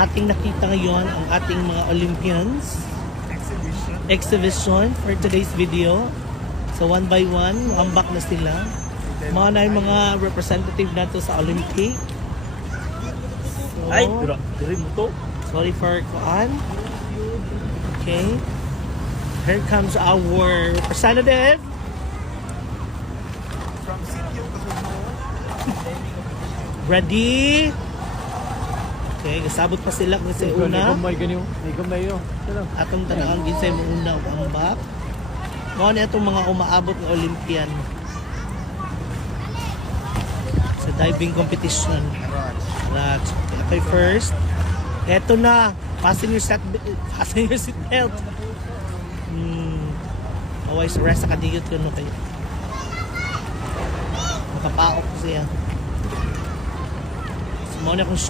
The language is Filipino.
ating nakita ngayon ang ating mga Olympians exhibition for today's video. So one by one, ambak na sila. Mga na yung mga representative nato sa Olympic. So, Ay, diri mo to. sorry for kuan. Okay. Here comes our representative. From Sitio Ready? Okay, kasabot pa sila kasi una. May ganyo. May gamay yo. Atong tanawang ginsay mo una o ang back. Mga na itong mga umaabot ng Olympian sa diving competition. Right. Okay, first. Eto na. Fasten your seatbelt. Always rest sa kadiyot ko no kayo. Makapaok siya. Sumuna kong